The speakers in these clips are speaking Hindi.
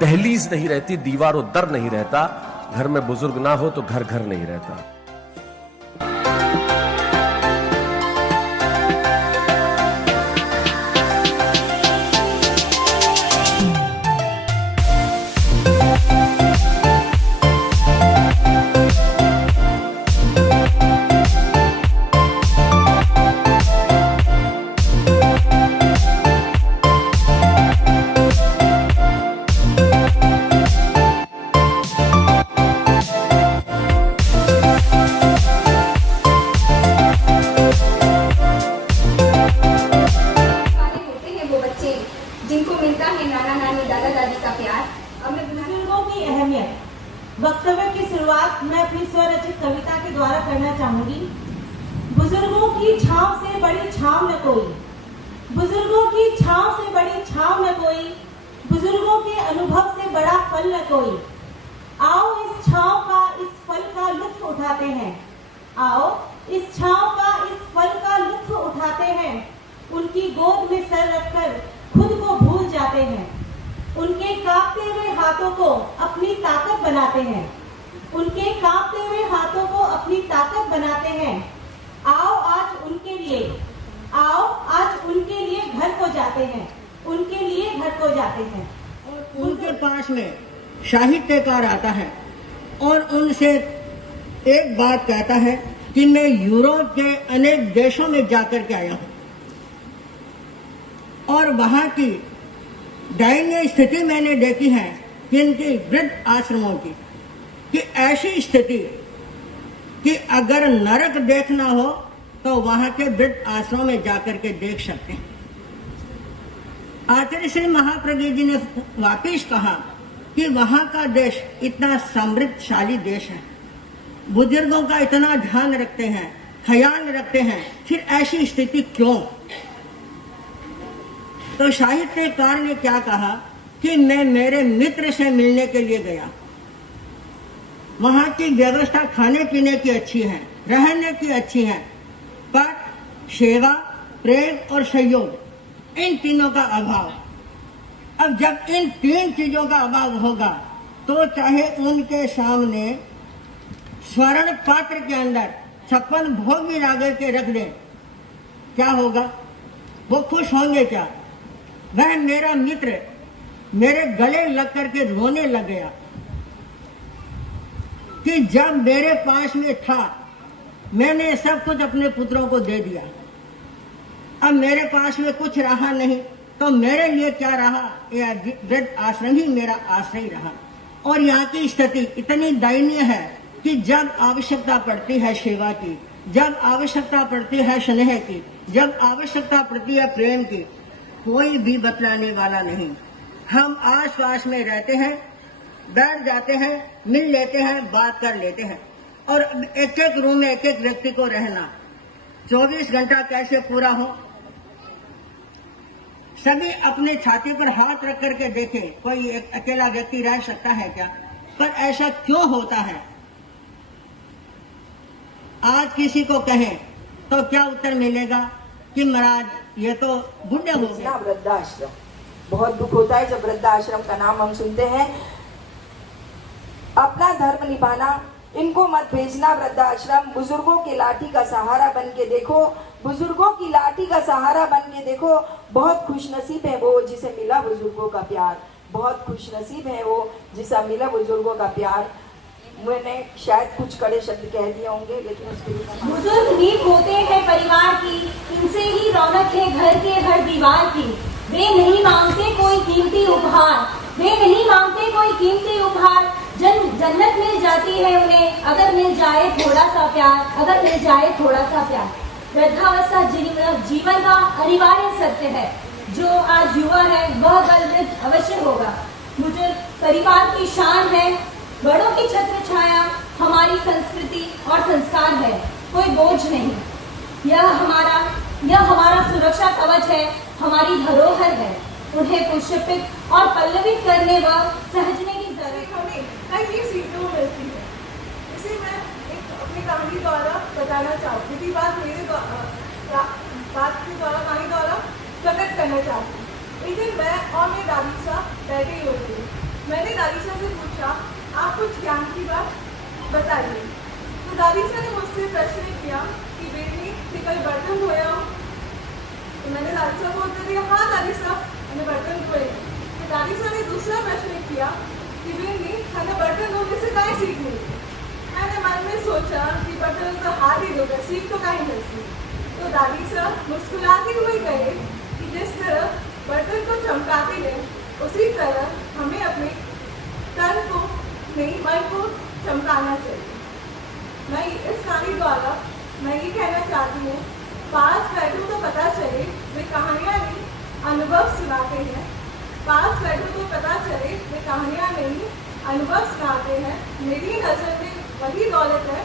दहलीज नहीं रहती, दीवार और दर नहीं रहता। घर में बुजुर्ग ना हो तो घर घर नहीं रहता। जिनको मिलता है नाना नानी दादा दादी का प्यार। अब मैं बुजुर्गों की अहमियत वक्तव्य की शुरुआत मैं अपनी स्वरचित कविता के द्वारा करना चाहूंगी। बुजुर्गों की छांव से बड़ी छांव न कोई, बुजुर्गों की छांव से बड़ी छांव न कोई, बुजुर्गों के अनुभव से बड़ा फल न कोई। आओ इस छांव का इस फल का लुत्फ उठाते हैं, आओ इस छांव का इस फल का लुत्फ उठाते हैं। उनकी गोद में सर रखकर खुद को भूल जाते हैं, उनके कांपते हुए हाथों को अपनी ताकत बनाते हैं, उनके कांपते हुए हाथों को अपनी ताकत बनाते हैं। आओ आज उनके लिए, आओ आज उनके लिए घर को जाते हैं, उनके लिए घर को जाते हैं। उनके पास में साहित्यकार आता है और उनसे एक बात कहता है कि मैं यूरोप के अनेक देशों में जाकर के आया हूं और वहां की दयनीय स्थिति मैंने देखी है कि इनकी वृद्ध आश्रमों की, कि ऐसी स्थिति कि अगर नरक देखना हो तो वहां के वृद्ध आश्रमों में जाकर के देख सकते हैं। आचार्य श्री महाप्रज्ञ जी ने वापिस कहा कि वहां का देश इतना समृद्धशाली देश है, बुजुर्गों का इतना ध्यान रखते हैं, ख्याल रखते हैं, फिर ऐसी स्थिति क्यों? तो साहित्यकार ने क्या कहा कि मैं मेरे मित्र से मिलने के लिए गया। वहां की व्यवस्था खाने पीने की अच्छी है, रहने की अच्छी है, पर सेवा, प्रेम और सहयोग इन तीनों का अभाव। अब जब इन तीन चीजों का अभाव होगा तो चाहे उनके सामने स्वर्ण पात्र के अंदर 56 भोग भी ला के रख दें, क्या होगा? वो खुश होंगे क्या? वह मेरा मित्र मेरे गले लग करके रोने लग गया कि जब मेरे पास में था मैंने सब कुछ अपने पुत्रों को दे दिया, अब मेरे पास में कुछ रहा नहीं तो मेरे लिए क्या रहा? यह वृद्ध आश्रम ही मेरा आश्रय रहा। और यहाँ की स्थिति इतनी दयनीय है कि जब आवश्यकता पड़ती है सेवा की, जब आवश्यकता पड़ती है स्नेह की, जब आवश्यकता पड़ती है प्रेम की, कोई भी बतलाने वाला नहीं। हम आस पास में रहते हैं, बैठ जाते हैं, मिल लेते हैं, बात कर लेते हैं, और एक एक रूम में एक एक व्यक्ति को रहना 24 घंटा कैसे पूरा हो? सभी अपने छाती पर हाथ रख करके देखें, कोई एक अकेला व्यक्ति रह सकता है क्या? पर ऐसा क्यों होता है? आज किसी को कहें तो क्या उत्तर मिलेगा कि महाराज ये तो बुढ़े हो गए। वृद्धाश्रम, बहुत दुख होता है जब वृद्धाश्रम का नाम हम सुनते हैं। अपना धर्म निभाना, इनको मत भेजना वृद्धाश्रम। बुजुर्गों की लाठी का सहारा बन के देखो, बुजुर्गों की लाठी का सहारा बन के देखो। बहुत खुशनसीब है वो जिसे मिला बुजुर्गों का प्यार, बहुत खुशनसीब है वो जिसे मिला बुजुर्गों का प्यार। मैंने शायद कुछ कड़े शब्द कह दिए होंगे, लेकिन उसके लिए बुजुर्ग नींव होते हैं परिवार की, इनसे ही रौनक है घर के हर दीवार की। वे नहीं मांगते कोई कीमती उपहार, वे नहीं मांगते कोई कीमती उपहार। जन्नत मिल जाती है उन्हें अगर मिल जाए थोड़ा सा प्यार, अगर मिल जाए थोड़ा सा प्यार। वृद्धावस्था जीवन का अनिवार्य सत्य है। जो आज युवा है वह कल वृद्ध अवश्य होगा। बुजुर्ग परिवार की शान है, बड़ों की छत्र छाया हमारी संस्कृति और संस्कार है, कोई बोझ नहीं। यह हमारा सुरक्षा कवच है, हमारी धरोहर है। उन्हें पुष्पित और पल्लवित करने व सहजने की जरूरत हमें कई सीखने को मिलती है। इसे मैं एक अपनी कहानी द्वारा बताना चाहूँगी। ये बात मेरे कहानी द्वारा प्रकट करना चाहती हूँ। एक दिन मैं और मेरी दादी साहब बैठे ही होती थी। मैंने दादीशा से पूछा, आप कुछ ज्ञान की बात बताइए। तो दादीशा ने मुझसे प्रश्न किया कि बेटी ने कल बर्तन धोया हो? तो मैंने दादीशा को उत्तर दिया, हाँ दादीशा मैंने बर्तन धोए। तो दादीशा ने दूसरा प्रश्न किया कि बेटी हमें बर्तन धोने से क्या सीख मिलती? मैंने मन में सोचा कि बर्तन तो हाथ ही धोकर सीख तो कहीं मिलती। तो दादीशा मुस्कुराती हुई कहे कि जिस तरह बर्तन को चमकाते हैं उसी तरह हमें अपने तन को नहीं मन को चमकाना चाहिए। मैं इस कहानी द्वारा मैं ये कहना चाहती हूँ, पास बैठो तो पता चले वे कहानियाँ नहीं अनुभव सुनाते हैं। पास बैठो तो पता चले वे कहानियाँ नहीं अनुभव सुनाते हैं। मेरी नज़र में वही दौलत है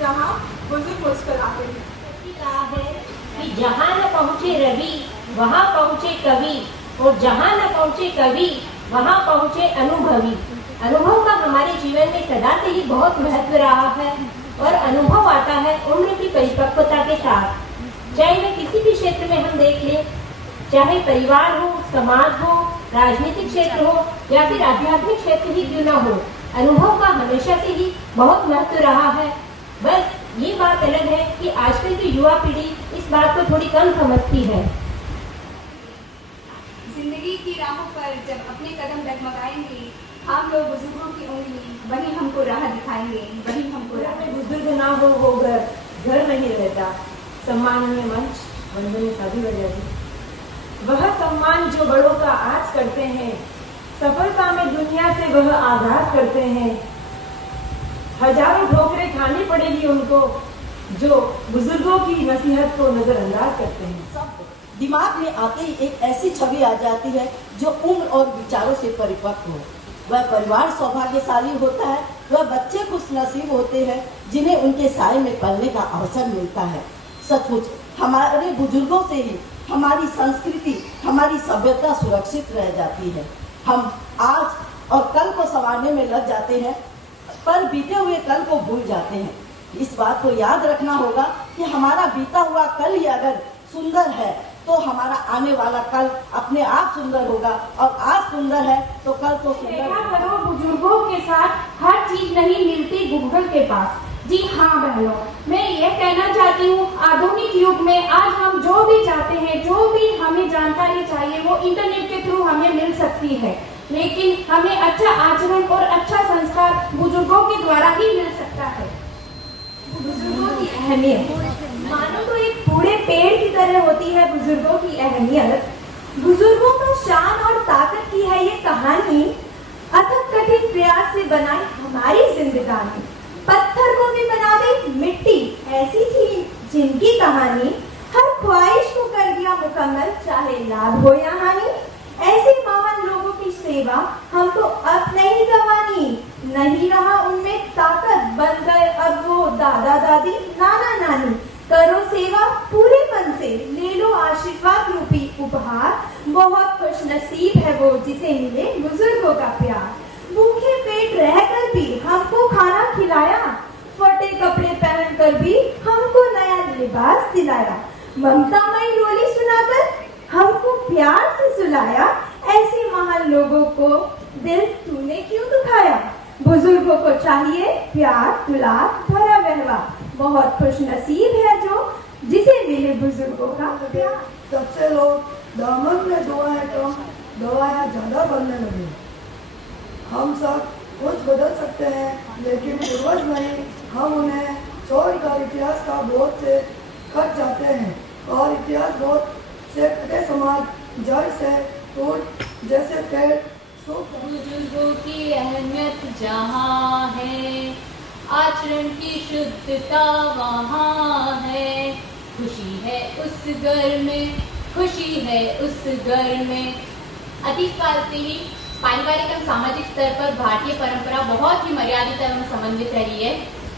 जहाँ बुजुर्ग मुस्कुराते हैं। कहा है कि जहाँ न पहुँचे रवि वहाँ पहुँचे कवि, और जहाँ न पहुँचे कवि वहाँ पहुँचे अनुभवी। अनुभव का हमारे जीवन में सदा से ही बहुत महत्व रहा है, और अनुभव आता है उम्र की परिपक्वता के साथ। चाहे वह किसी भी क्षेत्र में हम देख लें, चाहे परिवार हो, समाज हो, राजनीतिक क्षेत्र हो या फिर आध्यात्मिक क्षेत्र ही क्यों न हो, अनुभव का हमेशा से ही बहुत महत्व रहा है। बस ये बात अलग है कि आजकल की युवा पीढ़ी इस बात को थोड़ी कम समझती है। जिंदगी की राहों पर जब अपने कदम डगमगाएंगे, हम लोग बुजुर्गों की उंगली वही हमको राह दिखाएंगे, वही हमको राह। में बुजुर्ग ना हो वो घर नहीं रहता। सम्माननीय मंच, वंदनीय साधु वैरागी, वह सम्मान जो बड़ों का आज करते हैं, सफलता में दुनिया से वह आगाज करते हैं। हजारों ठोकरें खानी पड़ेगी उनको जो बुजुर्गों की नसीहत को नजरअंदाज करते हैं। सब दिमाग में आते ही एक ऐसी छवि आ जाती है जो उम्र और विचारों से परिपक्व हो। वह परिवार सौभाग्यशाली होता है, वह बच्चे खुश नसीब होते हैं जिन्हें उनके साए में पलने का अवसर मिलता है। सचमुच हमारे बुजुर्गों से ही हमारी संस्कृति, हमारी सभ्यता सुरक्षित रह जाती है। हम आज और कल को संवारने में लग जाते हैं, पर बीते हुए कल को भूल जाते हैं। इस बात को याद रखना होगा कि हमारा बीता हुआ कल ही अगर सुंदर है तो हमारा आने वाला कल अपने आप सुंदर होगा, और आज सुंदर है तो कल तो सुंदर होगा। करो बुजुर्गों के साथ हर चीज नहीं मिलती गूगल के पास। जी हाँ बहनों, मैं ये कहना चाहती हूँ, आधुनिक युग में आज हम जो भी चाहते हैं, जो भी हमें जानकारी चाहिए वो इंटरनेट के थ्रू हमें मिल सकती है, लेकिन हमें अच्छा आचरण और अच्छा संस्कार बुजुर्गों के द्वारा ही मिल सकता है। बुजुर्गों की अहमियत मानो तो एक बूढ़े पेड़ की तरह होती है बुजुर्गों की अहमियत। बुजुर्गों का शान और ताकत की है ये कहानी, अथक कठिन प्रयास से बनाई हमारी जिंदगानी। पत्थर को भी बना दे मिट्टी, ऐसी थी जिनकी कहानी, हर ख्वाहिश को कर दिया मुकम्मल, चाहे लाभ हो या हानि। ऐसे महान लोगों की सेवा हम तो अब नहीं गंवानी, नहीं रहा उनमें ताकत, बन गए अब वो दादा दादी नाना नानी। करो सेवा पूरे मन से, ले लो आशीर्वाद रूपी उपहार, बहुत खुश नसीब है वो जिसे मिले बुजुर्गों का प्यार। भूखे पेट रहकर भी हमको खाना खिलाया, फटे कपड़े पहनकर भी हमको नया लिबास दिलाया, ममतामयी बोली सुनाकर हमको प्यार से सुलाया। ऐसे महान लोगों को दिल तूने क्यों दुखाया? बुजुर्गों को चाहिए प्यार दुलार भरा व्यवहार, बहुत खुश नसीब है जो जिसे मिले बुजुर्गों का प्यार। सबसे लोग दामन में दुआएं कम, दुआएं ज्यादा बनने लगे। हम सब कुछ बदल सकते हैं लेकिन पूर्वज नहीं, हम उन्हें छोड़कर इतिहास का बोझ से कट जाते हैं, और इतिहास बोझ से कटे समाज जड़ से टूट जैसे पेड़ सूख। बुजुर्गों की अहमियत जहाँ है, आचरण की शुद्धता वहाँ है। खुशी है उस घर में, खुशी है उस घर में। अतीत काल से ही पारिवारिक एवं सामाजिक स्तर पर भारतीय परंपरा बहुत ही मर्यादित एवं समन्वित रही है।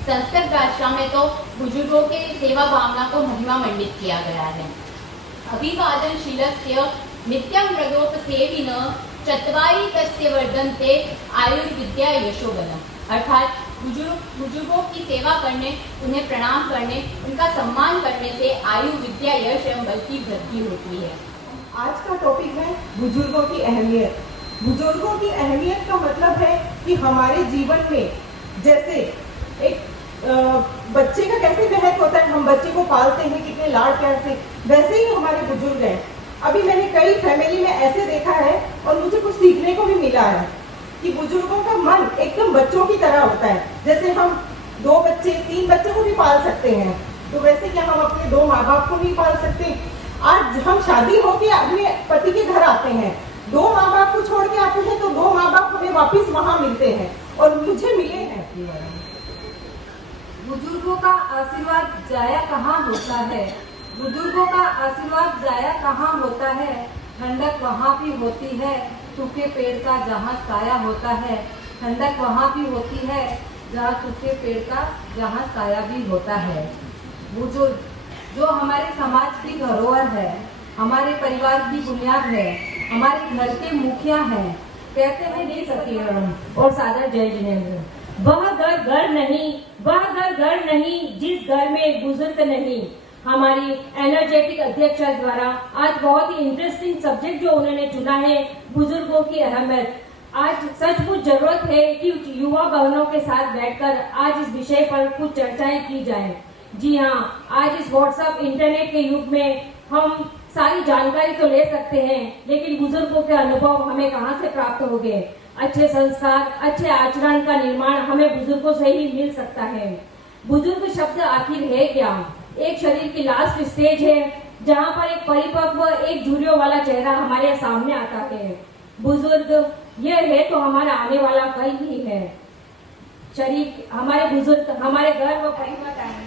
संस्कृत भाषा में तो बुजुर्गों के सेवा भावना को महिमा मंडित किया गया है। अभिवादनशीलस्य नित्यं मृगोपसेविन चत्वारि तस्य वर्धन्ते आयुर्विद्या यशोबलम्। अर्थात बुजुर्गों की सेवा करने, उन्हें प्रणाम करने, उनका सम्मान करने से आयु विद्या यश एवं बल की वृद्धि होती है। आज का टॉपिक है बुजुर्गों की अहमियत। बुजुर्गों की अहमियत का मतलब है कि हमारे जीवन में जैसे एक बच्चे का कैसे महत्व होता है, हम बच्चे को पालते हैं कितने लाड प्यार से, वैसे ही हमारे बुजुर्ग हैं। अभी मैंने कई फैमिली में ऐसे देखा है और मुझे कुछ सीखने को भी मिला है कि बुजुर्गों का मन एकदम बच्चों की तरह होता है। जैसे हम 2 बच्चे 3 बच्चे को भी पाल सकते हैं, तो वैसे क्या हम अपने 2 माँ बाप को नहीं पाल सकते? आज हम शादी होके अपने पति के घर आते हैं, 2 माँ बाप को छोड़ के आते हैं, तो 2 माँ बाप हमें वापिस वहां मिलते हैं और मुझे मिले हैं। बुजुर्गों का आशीर्वाद जाया कहाँ होता है, बुजुर्गों का आशीर्वाद जाया कहाँ होता है, ठंडक वहाँ भी होती है, सूखे पेड़ का जहाँ साया होता है, ठंडक वहाँ भी होती है जहाँ सूखे पेड़ का जहाँ साया भी होता है। बुजुर्ग जो हमारे समाज की धरोहर है, हमारे परिवार की बुनियाद है, हमारे घर के मुखिया हैं। कहते हैं नहीं सती और सादा जय जिनेंद्र, वह घर नहीं, वह घर नहीं जिस घर में एक बुजुर्ग नहीं। हमारी एनर्जेटिक अध्यक्ष द्वारा आज बहुत ही इंटरेस्टिंग सब्जेक्ट जो उन्होंने चुना है, बुजुर्गों की अहमियत। आज सचमुच जरूरत है कि युवा बहनों के साथ बैठकर आज इस विषय पर कुछ चर्चाएं की जाएं। जी हाँ, आज इस व्हाट्सएप इंटरनेट के युग में हम सारी जानकारी तो ले सकते हैं, लेकिन बुजुर्गों के अनुभव हमें कहाँ से प्राप्त होंगे? अच्छे संस्कार, अच्छे आचरण का निर्माण हमें बुजुर्गों से ही मिल सकता है। बुजुर्ग शब्द आखिर है क्या? एक शरीर की लास्ट स्टेज है जहाँ पर एक परिपक्व, एक झुर्रियों वाला चेहरा हमारे सामने आता है। बुजुर्ग ये है तो हमारा आने वाला कल ही है। शरीर हमारे बुजुर्ग हमारे घर व परिवार का है।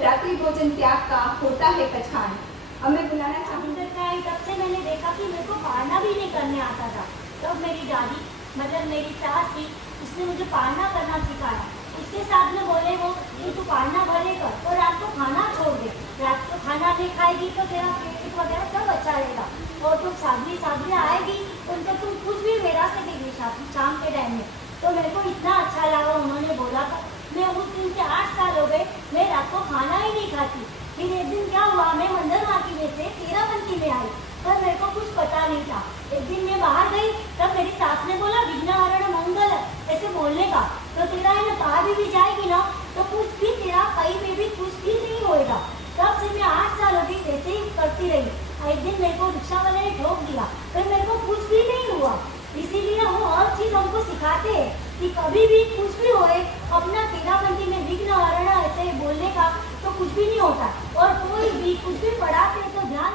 रात्रि भोजन त्याग का होता है पहचान। हमें बुलाना चाहूँगा। तब से मैंने देखा कि मेरे को पालना भी नहीं करने आता था। तब मेरी दादी मतलब मेरी सास थी, उसने मुझे पालना करना सिखाया। उसके साथ में बोले वो कि तू पालना भले कर और रात को खाना छोड़ दे, रात को खाना नहीं खाएगी तो तेरा पेट वगैरह सब अच्छा रहेगा, और तुम साबरी आएगी उनको तुम कुछ भी मेरा सकेगी शाम के टाइम में। तो मेरे को इतना अच्छा लगा, उन्होंने बोला था। मैं उस दिन से 8 साल हो गए मैं रात को खाना ही नहीं खाती। फिर एक दिन क्या हुआ, मैं मंदिर मार्की में से 13 बनती में आई, पर मेरे को कुछ पता नहीं था। एक दिन मैं बाहर गई, तब मेरी सास ने बोला विघ्नहरण मंगल ऐसे बोलने का, तो तेरा है ना कहा भी जाएगी ना तो कुछ भी तेरा कहीं पे भी कुछ भी नहीं होएगा। तब से मैं 8 साल हो गई ऐसे ही करती रही। एक दिन मेरे को रिक्शा वाले ने ठोक दिया, फिर मेरे को कुछ भी नहीं हुआ। इसीलिए हम हर चीज हमको सिखाते हैं कि कभी भी कुछ भी होए अपना 13 बनती में विघ्नहरण ऐसे बोलने का तो कुछ भी नहीं होता, और कोई भी कुछ भी पढ़ाते तो ध्यान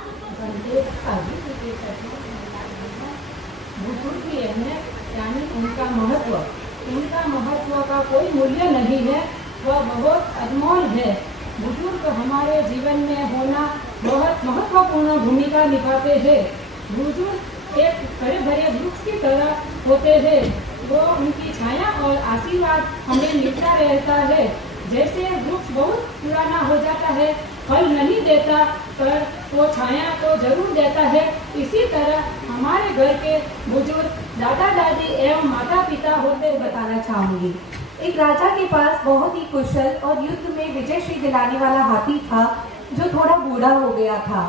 बुजुर्ग की अहमियत यानी उनका महत्व का कोई मूल्य नहीं है, वह बहुत अनमोल है। बुजुर्ग हमारे जीवन में होना बहुत महत्वपूर्ण भूमिका निभाते हैं। बुजुर्ग एक हरे भरे वृक्ष की तरह होते हैं, वो उनकी छाया और आशीर्वाद हमें मिलता रहता है। जैसे वृक्ष बहुत पुराना हो जाता है, फल नहीं देता, पर वो छाया तो जरूर देता है। इसी तरह हमारे घर के बुजुर्ग दादा दादी एवं माता पिता होते बताना चाहूंगी। एक राजा के पास बहुत ही कुशल और युद्ध में विजयश्री दिलाने वाला हाथी था, जो थोड़ा बूढ़ा हो गया था।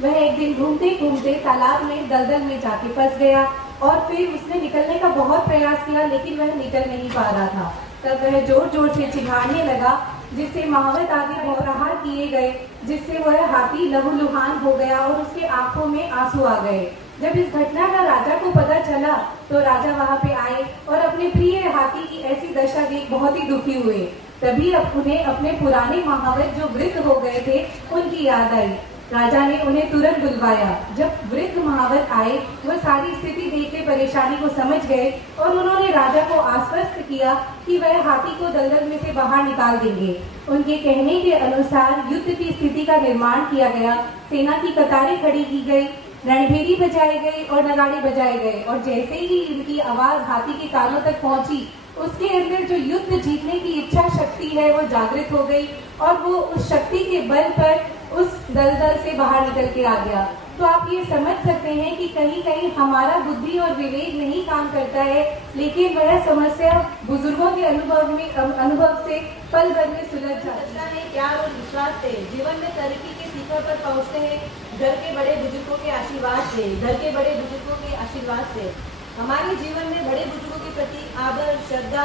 वह एक दिन घूमते घूमते तालाब में दलदल में जाके फंस गया, और फिर उसने निकलने का बहुत प्रयास किया, लेकिन वह निकल नहीं पा रहा था। तब वह जोर जोर से चिल्लाने लगा, जिससे महावत आदि प्रहार किए गए, जिससे वह हाथी लहूलुहान हो गया और उसके आंखों में आंसू आ गए। जब इस घटना का राजा को पता चला तो राजा वहां पे आए और अपने प्रिय हाथी की ऐसी दशा देख बहुत ही दुखी हुए। तभी अब उन्हें अपने पुराने महावत जो वृद्ध हो गए थे उनकी याद आई। राजा ने उन्हें तुरंत बुलवाया। जब वृद्ध महावत आए, वह सारी स्थिति देखकर परेशानी को समझ गए और उन्होंने राजा को आश्वस्त किया कि वह हाथी को दलदल में से बाहर निकाल देंगे। उनके कहने के अनुसार युद्ध की स्थिति का निर्माण किया गया, सेना की कतारें खड़ी की गई, रणभेरी बजाई गई और नगाड़े बजाए गए, और जैसे ही इनकी आवाज हाथी के कानों तक पहुंची, उसके अंदर जो युद्ध जीतने की इच्छा शक्ति है वो जागृत हो गई, और वो उस शक्ति के बल पर उस दलदल से बाहर निकल के आ गया। तो आप ये समझ सकते हैं कि कहीं कहीं हमारा बुद्धि और विवेक नहीं काम करता है, लेकिन वह समस्या बुजुर्गों के अनुभव से पल भर में सुलझ जाती है। प्यार और विश्वास से जीवन में तरक्की के शिखर पर पहुंचते हैं, घर के बड़े बुजुर्गों के आशीर्वाद से, घर के बड़े बुजुर्गों के आशीर्वाद से। हमारे जीवन में बड़े बुजुर्गों के प्रति आदर, श्रद्धा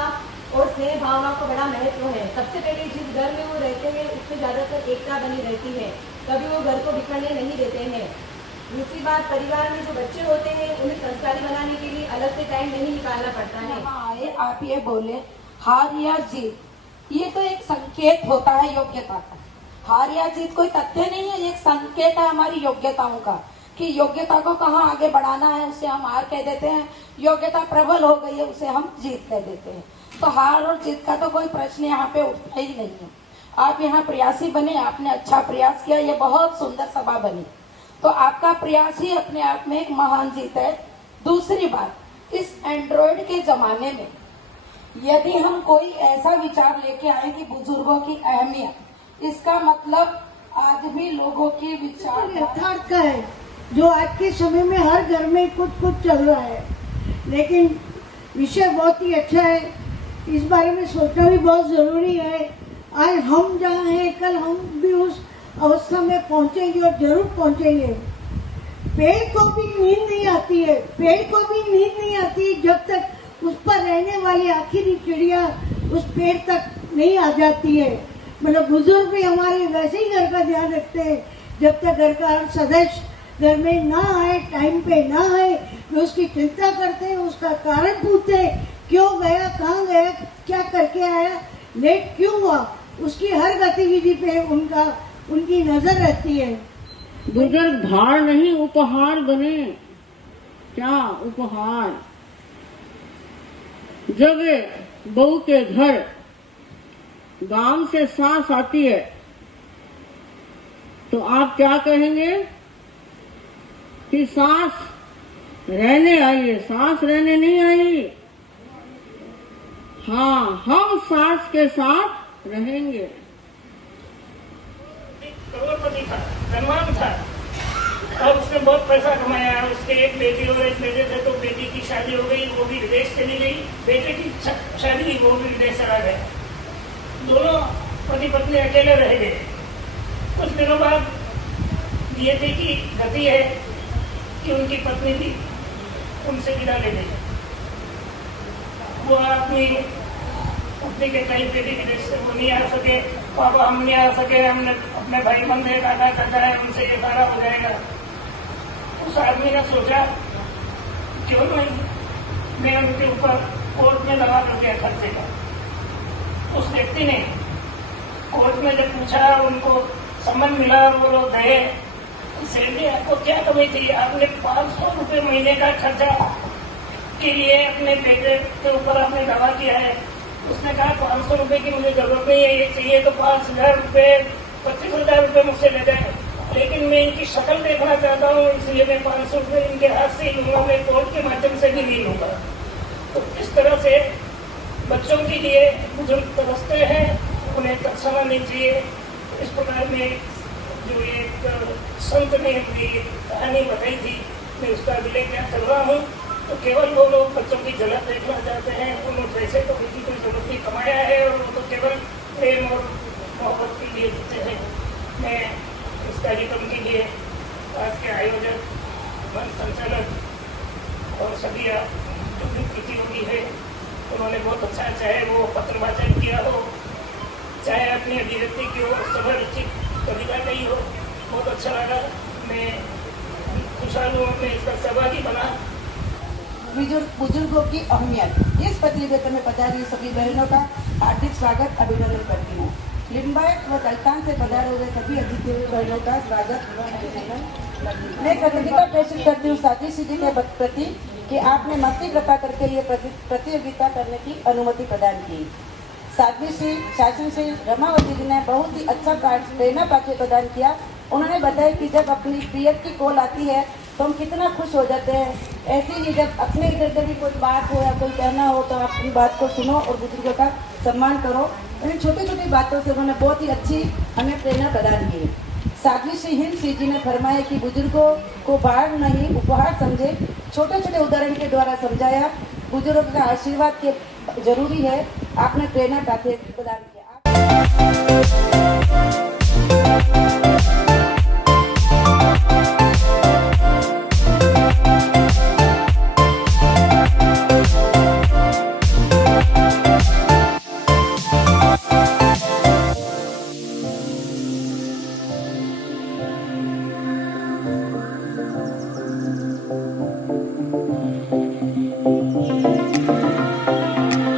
और स्नेह भावना का बड़ा महत्व है। सबसे पहले जिस घर में वो रहते हैं उसमें ज़्यादातर एकता बनी रहती है, कभी वो घर को बिखरने नहीं देते हैं। दूसरी बात, परिवार में जो बच्चे होते हैं उन्हें संस्कारी बनाने के लिए अलग से टाइम नहीं निकालना पड़ता है। आए आप ये बोले हार या जीत, ये तो एक संकेत होता है योग्यता का। हार या जीत कोई तथ्य नहीं है, एक संकेत है हमारी योग्यताओं का, कि योग्यता को कहाँ आगे बढ़ाना है उसे हम हार कह देते हैं, योग्यता प्रबल हो गई है उसे हम जीत कह देते हैं। तो हार और जीत का तो कोई प्रश्न यहाँ पे उठता ही नहीं है। आप यहाँ प्रयासी बने, आपने अच्छा प्रयास किया, ये बहुत सुंदर सभा बनी, तो आपका प्रयास ही अपने आप में एक महान जीत है। दूसरी बात, इस एंड्रॉइड के जमाने में यदि हम कोई ऐसा विचार लेके आए कि बुजुर्गों की अहमियत, इसका मतलब आज भी लोगों की विचार यथार्थ का है, जो आज के समय में हर घर में कुछ कुछ चल रहा है। लेकिन विषय बहुत ही अच्छा है, इस बारे में सोचना भी बहुत जरूरी है। आज हम जहाँ हैं, कल हम भी उस अवस्था में पहुंचेंगे और जरूर पहुंचेंगे। पेड़ को भी नींद नहीं आती है, पेड़ को भी नींद नहीं आती जब तक उस पर रहने वाली आखिरी चिड़िया उस पेड़ तक नहीं आ जाती है। मतलब बुजुर्ग भी हमारे वैसे ही घर का ध्यान रखते हैं, जब तक घर का हर सदस्य घर में ना आए, टाइम पे ना आए, वे उसकी चिंता करते हैं, उसका कारण पूछते हैं, क्यों गया, कहाँ गया, क्या करके आया, लेट क्यों हुआ, उसकी हर गतिविधि पे उनकी नजर रहती है। बुजुर्ग भार नहीं उपहार बने। क्या उपहार? जब बहू के घर गांव से सास आती है तो आप क्या कहेंगे कि सास रहने आई है? सास रहने नहीं आई। हाँ, हम सास के साथ रहेंगे। करोड़पति था, धनवान था और उसने बहुत पैसा कमाया। उसके एक बेटी और एक बेटे थे, तो बेटी की शादी हो गई, वो भी विदेश चली गई। बेटे की शादी, वो भी विदेश चला गया। दोनों पति पत्नी अकेले रह गए। कुछ दिनों बाद ये थी कि गति है कि उनकी पत्नी भी उनसे विदा ले गई। वो अपनी पत्नी के कई बेटी विदेश से वो नहीं आ सके, पापा हम नहीं आ सके, हमने अपने भाई बंधे दादा चाचा है, उनसे ये सारा हो जाएगा। उस आदमी ने सोचा क्यों नहीं मैं उनके ऊपर कोर्ट में लगा कर दिया खर्चे का। उस व्यक्ति ने कोर्ट में जब पूछा, उनको सम्मन मिला, वो लोग गए, सैलरी आपको क्या कमी थी? आपने 500 रुपये महीने का खर्चा के लिए अपने बेटे के ऊपर आपने दावा किया है। उसने कहा 500 रुपये की मुझे जरूरत नहीं है, ये चाहिए तो 5,000 रुपये 25,000 रुपये मुझसे ले जाए, लेकिन मैं इनकी शक्ल देखना चाहता हूँ, इसलिए मैं 500 रुपये इनके हाथ से ही लूंगा, मैं कोर्ट के माध्यम से भी नहीं लूंगा। तो इस तरह से बच्चों के लिए बुजुर्ग तरसते हैं, उन्हें तरसना नहीं चाहिए। इस प्रकार में जो एक संत ने अपनी कहानी बताई थी, मैं उसका अभिलेख क्या कर रहा हूँ। तो केवल वो लोग बच्चों की झलक देखना चाहते हैं, उन्होंने पैसे तो उनकी कोई जरूरत नहीं, कमाया है, और वो तो केवल प्रेम और मोहब्बत के लिए जीते हैं। मैं इस कार्यक्रम के लिए आज के आयोजक, मंच संचालक और सभी जो भी प्रतियोगी है, उन्होंने बहुत अच्छा, चाहे वो पत्र वाचन किया हो, चाहे अपनी अभिव्यक्ति की हो, सभा रचित कविता कही हो, बहुत अच्छा लगा। मैं खुशहाल हूँ, मैं इसका सहभागी बना। बुजुर्गों की अहमियत, इस प्रतियोगिता में पधारी सभी बहनों का हार्दिक स्वागत अभिनंदन करती हूँ। लिम्बायत व दलतान से पधारे हुए सभी अतिथि बहनों का स्वागत अभिनंदन। मैं प्रतियोगिता प्रेषित करती हूँ साथी जी के प्रति कि आपने मस्ती कृपा करके ये प्रतियोगिता करने की अनुमति प्रदान की। साध्वी श्री शासन श्री रमावती जी ने बहुत ही अच्छा प्रेरणा पाठ्य प्रदान किया। उन्होंने बताया कि जब अपनी प्रिय की कॉल आती है तो हम कितना खुश हो जाते हैं। ऐसे ही जब अपने इधर से भी कोई बात हो या कोई कहना हो तो आप अपनी बात को सुनो और बुजुर्गों का सम्मान करो। इन छोटी छोटी बातों से उन्होंने बहुत ही अच्छी हमें प्रेरणा प्रदान की। साध्वी श्री हिंद सिंह जी ने फरमाया कि बुजुर्गों को भार नहीं उपहार समझे, छोटे छोटे उदाहरण के द्वारा समझाया। बुजुर्गों का आशीर्वाद के जरूरी है। आपने प्रेरणा प्रदान